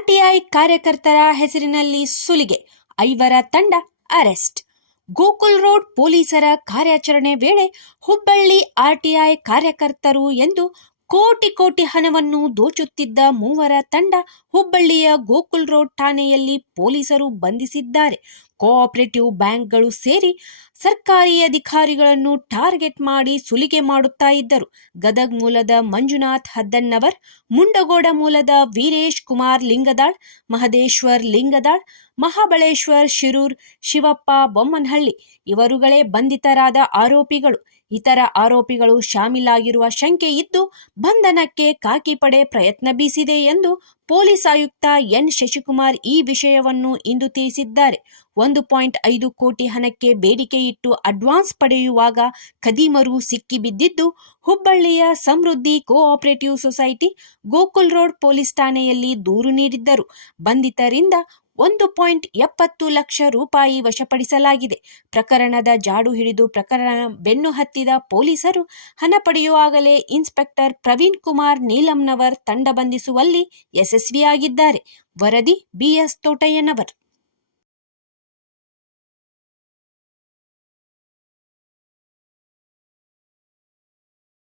ಕಾರ್ಯಕರ್ತರ ಹೆಸರಿನಲ್ಲಿ ಸುಲಿಗೆ, ಐವರ ತಂಡ ಅರೆಸ್ಟ್. ಗೋಕುಲ್ ರೋಡ್ ಪೊಲೀಸರ ಕಾರ್ಯಾಚರಣೆ ವೇಳೆ ಹುಬ್ಬಳ್ಳಿ ಆರ್ಟಿಐ ಕಾರ್ಯಕರ್ತರು ಎಂದು ಕೋಟಿ ಕೋಟಿ ಹಣವನ್ನು ದೋಚುತ್ತಿದ್ದ ಮೂವರ ತಂಡ ಹುಬ್ಬಳ್ಳಿಯ ಗೋಕುಲ್ ರೋಡ್ ಠಾಣೆಯಲ್ಲಿ ಪೊಲೀಸರು ಬಂಧಿಸಿದ್ದಾರೆ. ಕೋಆಪರೇಟಿವ್ ಬ್ಯಾಂಕ್ಗಳು ಸೇರಿ ಸರ್ಕಾರಿ ಅಧಿಕಾರಿಗಳನ್ನು ಟಾರ್ಗೆಟ್ ಮಾಡಿ ಸುಲಿಗೆ ಮಾಡುತ್ತಾ ಇದ್ದರು. ಗದಗ್ ಮೂಲದ ಮಂಜುನಾಥ್ ಹದ್ದನ್ನವರ್, ಮುಂಡಗೋಡ ಮೂಲದ ವೀರೇಶ್ ಕುಮಾರ್ ಲಿಂಗದಾಳ್, ಮಹದೇಶ್ವರ್ ಲಿಂಗದಾಳ್, ಮಹಾಬಳೇಶ್ವರ್ ಶಿರೂರ್, ಶಿವಪ್ಪ ಬೊಮ್ಮನಹಳ್ಳಿ ಇವರುಗಳೇ ಬಂಧಿತರಾದ ಆರೋಪಿಗಳು. ಇತರ ಆರೋಪಿಗಳು ಶಾಮೀಲಾಗಿರುವ ಶಂಕೆ ಇದ್ದು ಬಂಧನಕ್ಕೆ ಕಾಕಿಪಡೆ ಪ್ರಯತ್ನ ಬೀಸಿದೆ ಎಂದು ಪೊಲೀಸ್ ಆಯುಕ್ತ ಎನ್. ಶಶಿಕುಮಾರ್ ಈ ವಿಷಯವನ್ನು ಇಂದು ತಿಳಿಸಿದ್ದಾರೆ. ಒಂದು ಪಾಯಿಂಟ್ ಐದು ಕೋಟಿ ಹಣಕ್ಕೆ ಬೇಡಿಕೆ ಇಟ್ಟು ಅಡ್ವಾನ್ಸ್ ಪಡೆಯುವಾಗ ಖದೀಮರು ಸಿಕ್ಕಿಬಿದ್ದಿದ್ದು, ಹುಬ್ಬಳ್ಳಿಯ Samruddhi cooperative society Gokul road police ಠಾಣೆಯಲ್ಲಿ ದೂರು ನೀಡಿದ್ದರು. ಬಂಧಿತರಿಂದ ಒಂದು ಪಾಯಿಂಟ್ ಎಪ್ಪತ್ತು ಲಕ್ಷ ರೂಪಾಯಿ ವಶಪಡಿಸಲಾಗಿದೆ. ಪ್ರಕರಣದ ಜಾಡು ಹಿಡಿದು ಪ್ರಕರಣ ಬೆನ್ನು ಹತ್ತಿದ ಪೊಲೀಸರು ಹಣ ಪಡೆಯುವಾಗಲೇ ಇನ್ಸ್ಪೆಕ್ಟರ್ ಪ್ರವೀಣ್ ಕುಮಾರ್ ನೀಲಂನವರ್ ತಂಡ ಬಂಧಿಸುವಲ್ಲಿ ಯಶಸ್ವಿಯಾಗಿದ್ದಾರೆ. ವರದಿ ಬಿಎಸ್ ತೋಟಯ್ಯನವರ್.